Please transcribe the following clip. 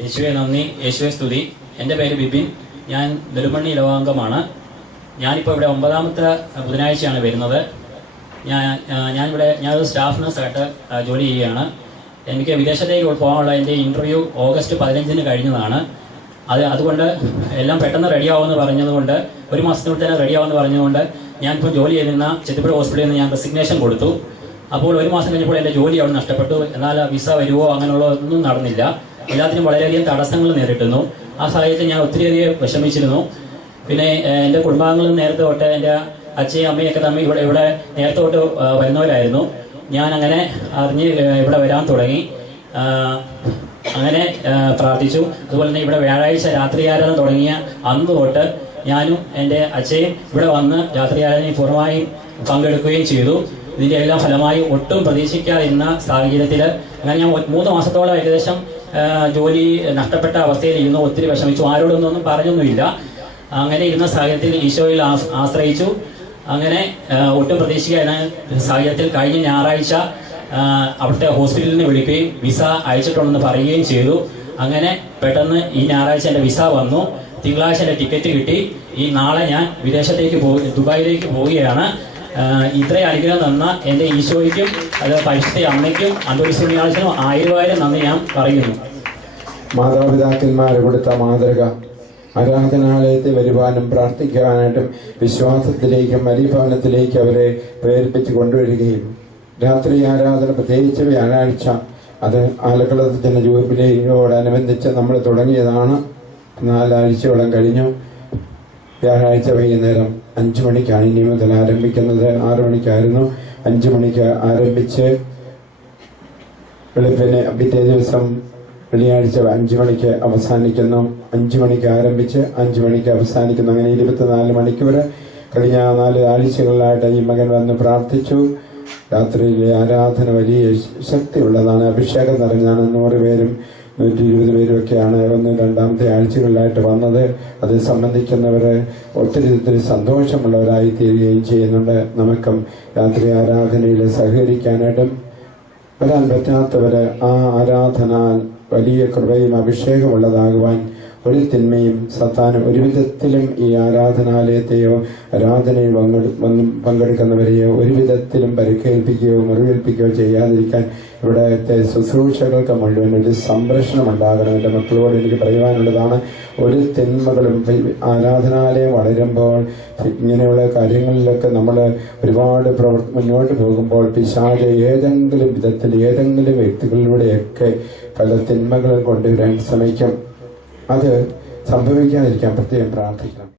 യേശുവെ നന്ദി, യേശുവെ സ്തുതി. എൻ്റെ പേര് ബിബിൻ. ഞാൻ നെടുമണ്ണി ഇടവാംഗമാണ്. ഞാനിപ്പോൾ ഇവിടെ 9ാമത്തെ ബുധനാഴ്ചയാണ് വരുന്നത്. ഞാനൊരു സ്റ്റാഫ് നഴ്സായിട്ട് ജോലി ചെയ്യുകയാണ്. എനിക്ക് വിദേശത്തേക്ക് പോകാനുള്ള എൻ്റെ ഇൻ്റർവ്യൂ ഓഗസ്റ്റ് 15 കഴിഞ്ഞതാണ്. അതുകൊണ്ട് എല്ലാം പെട്ടെന്ന് റെഡിയാവുമെന്ന് പറഞ്ഞതുകൊണ്ട്, ഒരു മാസത്തിനുള്ളിൽ തന്നെ റെഡിയാവുമെന്ന് പറഞ്ഞതുകൊണ്ട് ഞാനിപ്പോൾ ജോലി ചെയ്യുന്ന ചെത്തിപ്പുഴ ഹോസ്പിറ്റലിൽ നിന്ന് ഞാൻ റെസിഗ്നേഷൻ കൊടുത്തു. അപ്പോൾ ഒരു മാസം കഴിഞ്ഞപ്പോൾ എൻ്റെ ജോലി അവിടെ നഷ്ടപ്പെട്ടു. എന്നാൽ വിസ വരുമോ അങ്ങനെയുള്ളതൊന്നും നടന്നില്ല. എല്ലാത്തിനും വളരെയധികം തടസ്സങ്ങൾ നേരിട്ടുന്നു. ആ സാഹചര്യത്തിൽ ഞാൻ ഒത്തിരിയധികം വിഷമിച്ചിരുന്നു. പിന്നെ എൻ്റെ കുടുംബാംഗങ്ങളും നേരത്തെ തൊട്ട് എൻ്റെ അച്ഛയും അമ്മയൊക്കെ തമ്മിൽ ഇവിടെ നേരത്തെ തൊട്ട് വരുന്നവരായിരുന്നു. ഞാൻ അങ്ങനെ അറിഞ്ഞ് ഇവിടെ വരാൻ തുടങ്ങി. അങ്ങനെ പ്രാർത്ഥിച്ചു. അതുപോലെ തന്നെ ഇവിടെ വ്യാഴാഴ്ച രാത്രി ആരാധന തുടങ്ങിയ അന്ന് തൊട്ട് ഞാനും എൻ്റെ അച്ഛയും ഇവിടെ വന്ന് രാത്രി ആരാധനയിൽ പൂർണ്ണമായും പങ്കെടുക്കുകയും ചെയ്തു. ഇതിൻ്റെ എല്ലാം ഫലമായി ഒട്ടും പ്രതീക്ഷിക്കാതിരുന്ന സാഹചര്യത്തിൽ അങ്ങനെ ഞാൻ 3 മാസത്തോളം ഏകദേശം ജോലി നഷ്ടപ്പെട്ട അവസ്ഥയിൽ ഇരുന്നു. ഒത്തിരി വിഷമിച്ചു. ആരോടൊന്നും പറഞ്ഞൊന്നുമില്ല. അങ്ങനെ ഇരുന്ന സാഹചര്യത്തിൽ ഈശോയിൽ ആശ്രയിച്ചു. അങ്ങനെ ഒട്ടും പ്രതീക്ഷിക്കാതിരുന്ന സാഹചര്യത്തിൽ കഴിഞ്ഞ ഞായറാഴ്ച അവിടുത്തെ ഹോസ്പിറ്റലിൽ നിന്ന് വിളിക്കുകയും വിസ അയച്ചിട്ടുണ്ടെന്ന് പറയുകയും ചെയ്തു. അങ്ങനെ പെട്ടെന്ന് ഈ ഞായറാഴ്ച എൻ്റെ വിസ വന്നു. തിങ്കളാഴ്ച എൻ്റെ ടിക്കറ്റ് കിട്ടി. ഈ നാളെ ഞാൻ വിദേശത്തേക്ക് ദുബായിലേക്ക് പോവുകയാണ്. ഇത്രയും അനുഗ്രഹം തന്ന എൻ്റെ ഈശോയ്ക്കും അത് പരിശുദ്ധ അമ്മയ്ക്കും അന്തോണിസ്വാമിയാഴ്ചനും 1000 നന്ദി ഞാൻ പറയുന്നു. മാതാപിതാക്കന്മാർ കൊടുത്ത മാതൃക, ആരാധനാലയത്തിൽ വരുവാനും പ്രാർത്ഥിക്കാനായിട്ടും വിശ്വാസത്തിലേക്കും മരിഭവനത്തിലേക്ക് അവരെ പ്രേരിപ്പിച്ച് കൊണ്ടുവരികയും രാത്രി ആരാധന പ്രത്യേകിച്ച് വ്യാഴാഴ്ച അത് ആലക്കുളത്തിന് ജൂബിലിയോടനുബന്ധിച്ച് നമ്മൾ തുടങ്ങിയതാണ്. 4 ആഴ്ചയോളം കഴിഞ്ഞു. വ്യാഴാഴ്ച വൈകുന്നേരം 5 മണിക്കാണ് ഇനി മുതൽ ആരംഭിക്കുന്നത്. 6 മണിക്കായിരുന്നു. 5 മണിക്ക് ആരംഭിച്ച് വെളുപ്പിന് പിറ്റേ ദിവസം വെള്ളിയാഴ്ച 5 മണിക്ക് അവസാനിക്കുന്നു. 5 മണിക്ക് ആരംഭിച്ച് 5 മണിക്ക് അവസാനിക്കുന്നു. അങ്ങനെ 24 മണിക്കൂർ കഴിഞ്ഞ 4 ആഴ്ചകളിലായിട്ട് ഈ മകൻ വന്ന് പ്രാർത്ഥിച്ചു. രാത്രിയിലെ ആരാധന വലിയ ശക്തിയുള്ളതാണ്, അഭിഷേകം നിറഞ്ഞാണ്. 100 പേരും 120 പേരും ഒക്കെയാണ് 1-2 ആഴ്ചകളിലായിട്ട് വന്നത്. അത് സംബന്ധിക്കുന്നവർ ഒത്തിരി സന്തോഷമുള്ളവരായി തീരുകയും ചെയ്യുന്നുണ്ട്. നമുക്കും രാത്രി ആരാധനയിൽ സഹകരിക്കാനായിട്ടും വരാൻ പറ്റാത്തവര് ആ ആരാധന വലിയ കൃപയും അഭിഷേകമുള്ളതാകുവാൻ ഒരു തിന്മയും സത്താനും ഒരു വിധത്തിലും ഈ ആരാധനാലയത്തെയോ ആരാധനയിൽ പങ്കെടുക്കുന്നവരെയോ ഒരു വിധത്തിലും പരിക്കേൽപ്പിക്കുകയോ മുറിവേൽപ്പിക്കുകയോ ചെയ്യാതിരിക്കാൻ ഇവിടത്തെ ശുശ്രൂഷകൾക്ക് മുഴുവൻ ഒരു സംരക്ഷണം ഉണ്ടാകണം. എൻ്റെ മക്കളോട് എനിക്ക് പറയുവാനുള്ളതാണ്. ഒരു തിന്മകളും ആരാധനാലയം വളരുമ്പോൾ ഇങ്ങനെയുള്ള കാര്യങ്ങളിലൊക്കെ നമ്മൾ ഒരുപാട് മുന്നോട്ട് പോകുമ്പോൾ പിശാച് ഏതെങ്കിലും വിധത്തിൽ ഏതെങ്കിലും വ്യക്തികളിലൂടെയൊക്കെ പല തിന്മകളും കൊണ്ടുവരാൻ ശ്രമിക്കും. അത് സംഭവിക്കാതിരിക്കാൻ പ്രത്യേകം പ്രാർത്ഥിക്കണം.